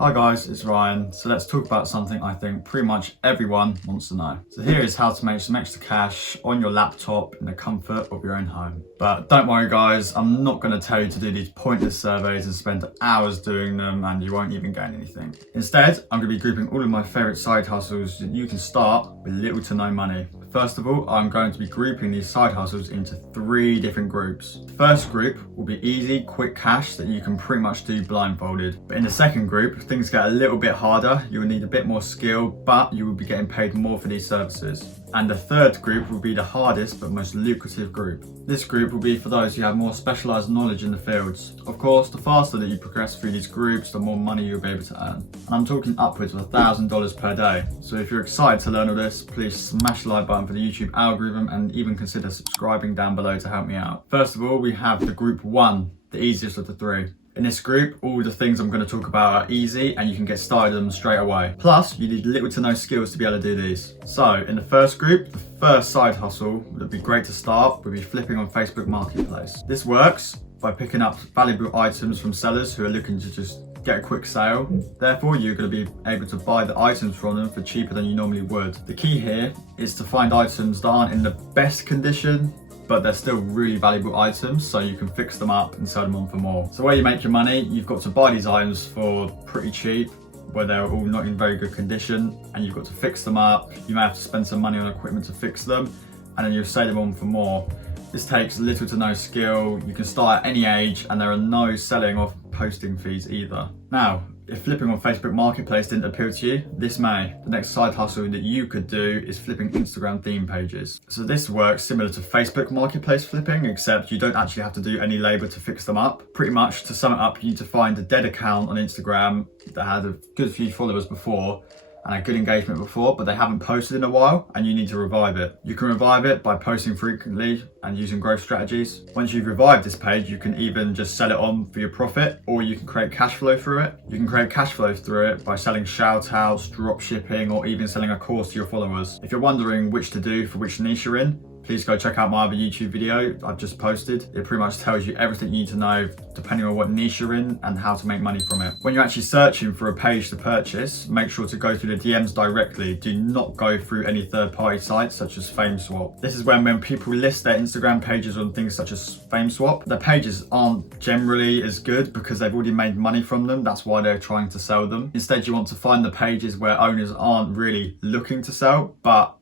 Hi guys, it's Ryan. So let's talk about something I think pretty much everyone wants to know. So here is how to make some extra cash on your laptop in the comfort of your own home. But don't worry guys, I'm not going to tell you to do these pointless surveys and spend hours doing them and you won't even gain anything. Instead, I'm going to be grouping all of my favorite side hustles that you can start with little to no money. First of all, I'm going to be grouping these side hustles into 3 different groups. The first group will be easy, quick cash that you can pretty much do blindfolded. But in the second group, things get a little bit harder. You will need a bit more skill, but you will be getting paid more for these services. And the third group will be the hardest but most lucrative group. This group will be for those who have more specialised knowledge in the fields. Of course, the faster that you progress through these groups, the more money you'll be able to earn. And I'm talking upwards of $1,000 per day. So if you're excited to learn all this, please smash the like button for the YouTube algorithm and even consider subscribing down below to help me out. First of all, we have the group 1, the easiest of the 3. In this group, all the things I'm going to talk about are easy and you can get started on them straight away. Plus, you need little to no skills to be able to do these. So, in the first group, the first side hustle that would be great to start would be flipping on Facebook Marketplace. This works by picking up valuable items from sellers who are looking to just get a quick sale. Therefore, you're going to be able to buy the items from them for cheaper than you normally would. The key here is to find items that aren't in the best condition, but they're still really valuable items, so you can fix them up and sell them on for more. So where you make your money, you've got to buy these items for pretty cheap, where they're all not in very good condition, and you've got to fix them up. You may have to spend some money on equipment to fix them, and then you'll sell them on for more. This takes little to no skill. You can start at any age, and there are no selling or posting fees either. Now, if flipping on Facebook Marketplace didn't appeal to you, this may. The next side hustle that you could do is flipping Instagram theme pages. So this works similar to Facebook Marketplace flipping, except you don't actually have to do any labor to fix them up. Pretty much, to sum it up, you need to find a dead account on Instagram that had a good few followers before and a good engagement before, but they haven't posted in a while and you need to revive it. You can revive it by posting frequently and using growth strategies. Once you've revived this page, you can even just sell it on for your profit, or you can create cash flow through it. You can create cash flow through it by selling shout outs, drop shipping, or even selling a course to your followers. If you're wondering which to do for which niche you're in, please go check out my other YouTube video I've just posted. It pretty much tells you everything you need to know depending on what niche you're in and how to make money from it. When you're actually searching for a page to purchase, make sure to go through the DMs directly. Do not go through any third-party sites such as FameSwap. This is when people list their Instagram pages on things such as FameSwap, their pages aren't generally as good because they've already made money from them. That's why they're trying to sell them. Instead, you want to find the pages where owners aren't really looking to sell, but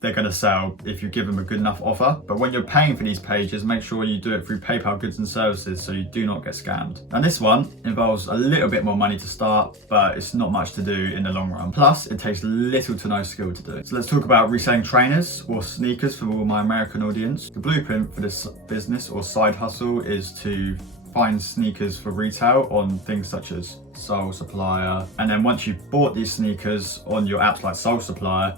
they're going to sell if you give them a good enough offer. But when you're paying for these pages, make sure you do it through PayPal goods and services so you do not get scammed. And this one involves a little bit more money to start, but it's not much to do in the long run. Plus, it takes little to no skill to do. So let's talk about reselling trainers or sneakers for all my American audience. The blueprint for this business or side hustle is to find sneakers for retail on things such as Soul Supplier. And then once you've bought these sneakers on your apps like Soul Supplier,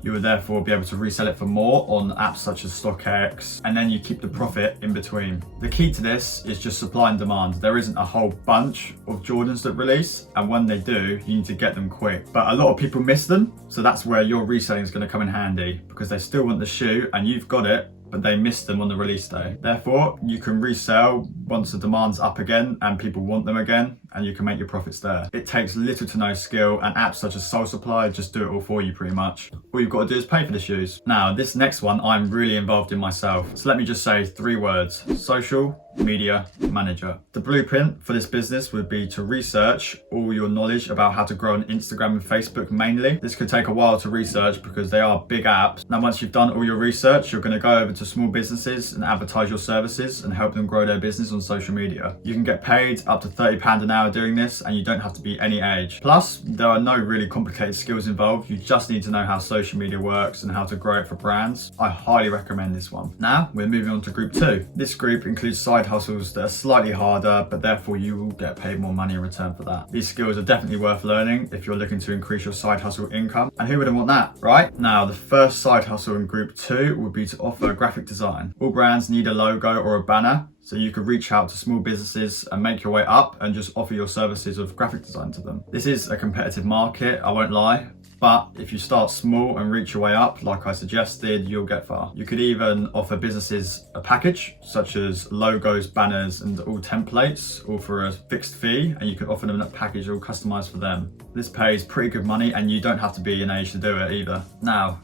you will therefore be able to resell it for more on apps such as StockX, and then you keep the profit in between. The key to this is just supply and demand. There isn't a whole bunch of Jordans that release, and when they do, you need to get them quick. But a lot of people miss them, so that's where your reselling is going to come in handy, because they still want the shoe and you've got it, but they missed them on the release day. Therefore, you can resell once the demand's up again and people want them again, and you can make your profits there. It takes little to no skill, and apps such as Soul Supply just do it all for you pretty much. All you've got to do is pay for the shoes. Now, this next one I'm really involved in myself. So let me just say 3 words: social media manager. The blueprint for this business would be to research all your knowledge about how to grow on Instagram and Facebook mainly. This could take a while to research because they are big apps. Now, once you've done all your research, you're going to go over to small businesses and advertise your services and help them grow their business on social media. You can get paid up to £30 an hour doing this, and you don't have to be any age. Plus, there are no really complicated skills involved. You just need to know how social media works and how to grow it for brands. I highly recommend this one. Now, we're moving on to group 2. This group includes side hustles that are slightly harder, but therefore you will get paid more money in return for that. These skills are definitely worth learning if you're looking to increase your side hustle income. And who wouldn't want that, right? Now, the first side hustle in group 2 would be to offer graphic design. All brands need a logo or a banner, So you could reach out to small businesses and make your way up and just offer your services of graphic design to them. This is a competitive market, I won't lie. But if you start small and reach your way up, like I suggested, you'll get far. You could even offer businesses a package, such as logos, banners, and all templates, all for a fixed fee, and you could offer them a package all customized for them. This pays pretty good money, and you don't have to be an age to do it either. Now,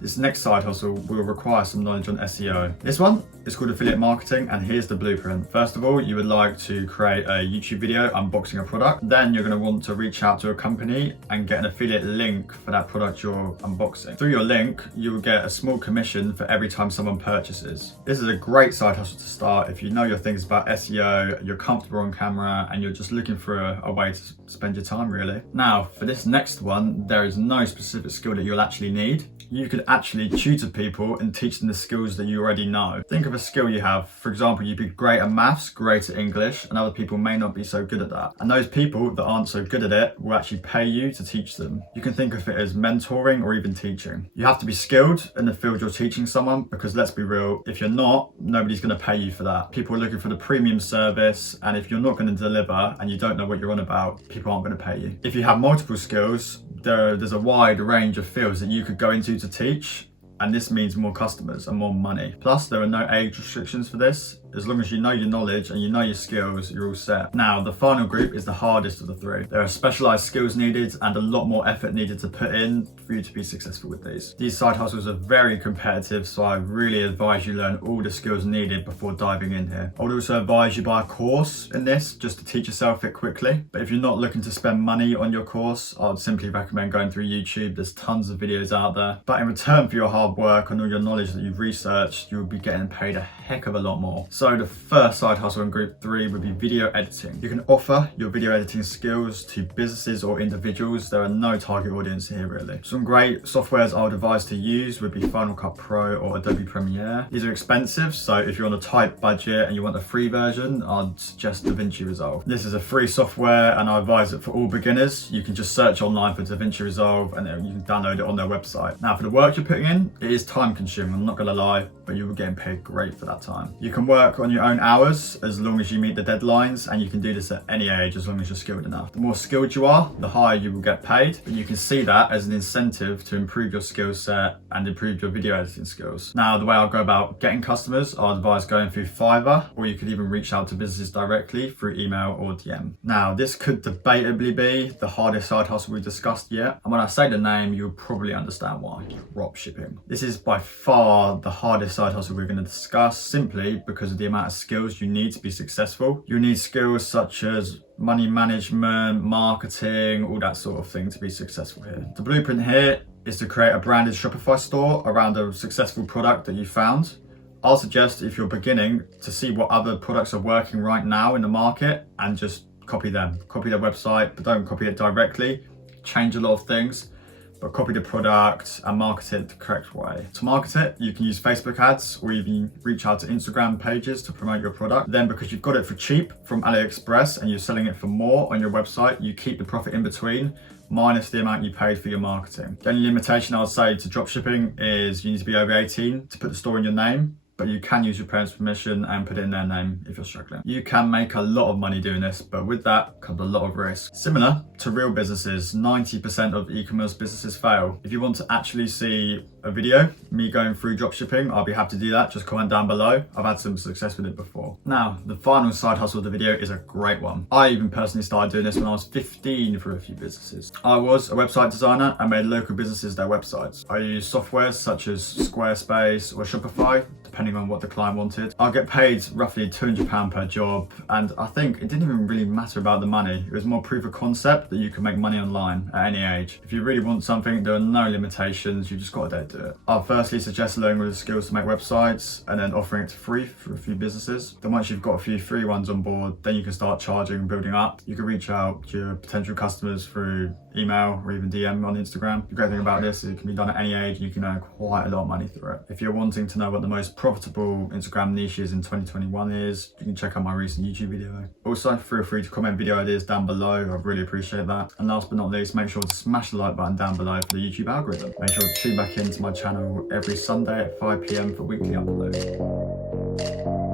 this next side hustle will require some knowledge on SEO. This one is called affiliate marketing, and here's the blueprint. First of all, you would like to create a YouTube video unboxing a product. Then you're going to want to reach out to a company and get an affiliate link for that product you're unboxing. Through your link, you will get a small commission for every time someone purchases. This is a great side hustle to start if you know your things about SEO, you're comfortable on camera, and you're just looking for a way to spend your time really. Now, for this next one, there is no specific skill that you'll actually need. You could actually tutor people and teach them the skills that you already know. Think of a skill you have. For example, you'd be great at maths, great at English, and other people may not be so good at that. And those people that aren't so good at it will actually pay you to teach them. You can think of it as mentoring or even teaching. You have to be skilled in the field you're teaching someone, because let's be real, if you're not, nobody's going to pay you for that. People are looking for the premium service, and if you're not going to deliver and you don't know what you're on about, people aren't going to pay you. If you have multiple skills, there's a wide range of fields that you could go into to teach, and this means more customers and more money. Plus, there are no age restrictions for this. As long as you know your knowledge and you know your skills, you're all set. Now, the final group is the hardest of the three. There are specialized skills needed and a lot more effort needed to put in for you to be successful with these. These side hustles are very competitive, so I really advise you learn all the skills needed before diving in here. I would also advise you buy a course in this just to teach yourself it quickly. But if you're not looking to spend money on your course, I would simply recommend going through YouTube. There's tons of videos out there. But in return for your hard work and all your knowledge that you've researched, you'll be getting paid a heck of a lot more. So the first side hustle in group 3 would be video editing. You can offer your video editing skills to businesses or individuals. There are no target audience here really. Some great softwares I would advise to use would be Final Cut Pro or Adobe Premiere. These are expensive, so if you're on a tight budget and you want a free version, I'd suggest DaVinci Resolve. This is a free software and I advise it for all beginners. You can just search online for DaVinci Resolve and then you can download it on their website. Now, for the work you're putting in, it is time consuming, I'm not gonna lie, but you're getting paid great for that time. You can work on your own hours as long as you meet the deadlines, and you can do this at any age as long as you're skilled enough. The more skilled you are, the higher you will get paid, but you can see that as an incentive to improve your skill set and improve your video editing skills. Now, the way I'll go about getting customers, I'd advise going through Fiverr, or you could even reach out to businesses directly through email or DM. Now, this could debatably be the hardest side hustle we've discussed yet, and when I say the name, you'll probably understand why. Dropshipping. This is by far the hardest side hustle we're going to discuss, simply because of the amount of skills you need to be successful. You need skills such as money management, marketing, all that sort of thing to be successful here. The blueprint here is to create a branded Shopify store around a successful product that you found. I'll suggest, if you're beginning, to see what other products are working right now in the market and just copy them. Copy their website, but don't copy it directly. Change a lot of things, but copy the product and market it the correct way. To market it, you can use Facebook ads or even reach out to Instagram pages to promote your product. Then, because you've got it for cheap from AliExpress and you're selling it for more on your website, you keep the profit in between, minus the amount you paid for your marketing. The only limitation I would say to dropshipping is you need to be over 18 to put the store in your name, but you can use your parents' permission and put it in their name if you're struggling. You can make a lot of money doing this, but with that comes a lot of risk. Similar to real businesses, 90% of e-commerce businesses fail. If you want to actually see a video, me going through dropshipping, I'll be happy to do that. Just comment down below. I've had some success with it before. Now, the final side hustle of the video is a great one. I even personally started doing this when I was 15 for a few businesses. I was a website designer and made local businesses their websites. I used softwares such as Squarespace or Shopify, depending on what the client wanted. I'll get paid roughly £200 per job, and I think it didn't even really matter about the money. It was more proof of concept that you can make money online at any age. If you really want something, there are no limitations, you just got to do it. I'll firstly suggest learning all the skills to make websites and then offering it for free for a few businesses. Then once you've got a few free ones on board, then you can start charging and building up. You can reach out to your potential customers through email or even DM on Instagram. The great thing about this is it can be done at any age and you can earn quite a lot of money through it. If you're wanting to know what the most profitable Instagram niches in 2021 is, you can check out my recent YouTube video. Also, feel free to comment video ideas down below. I really appreciate that. And last but not least, make sure to smash the like button down below for the YouTube algorithm. Make sure to tune back into my channel every Sunday at 5 PM for weekly uploads.